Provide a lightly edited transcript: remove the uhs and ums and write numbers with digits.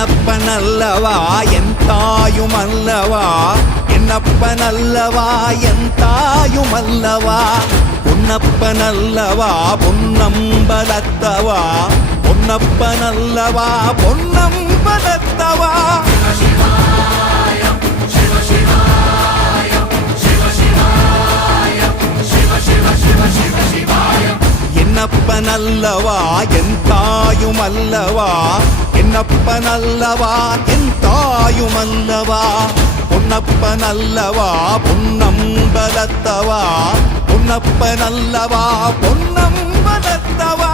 என்னப்பனல்லவா என் தாயுமல்லவா, என்னப்பனல்லவா என் தாயுமல்லவா, பொன்னப்பனல்லவா பொன்னம்பலத்தவா, பொன்னப்பனல்லவா பொன்னம்பலத்தவா. என்னப்பனல்லவா என் தாயுமல்லவா, என்னப்பனல்லவா என் தாயுமல்லவா, பொன்னப்பனல்லவா பொன்னம்பலத்தவா, பொன்னப்பனல்லவா பொன்னம்பலத்தவா.